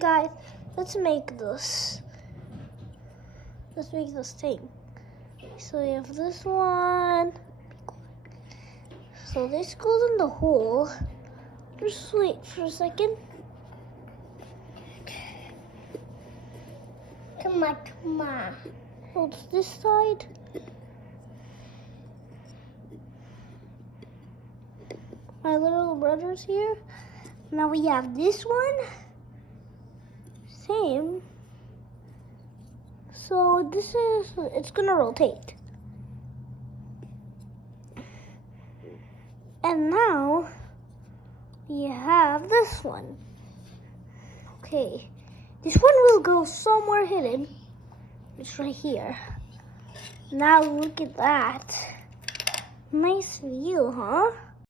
Guys, let's make this. Let's make this thing. So we have this one. So this goes in the hole. Just wait for a second. Come on. Hold this side. My little brother's here. Now we have this one. Same. So it's gonna rotate. And now we have this one. Okay, this one will go somewhere hidden. It's right here. Now look at that. Nice view, huh?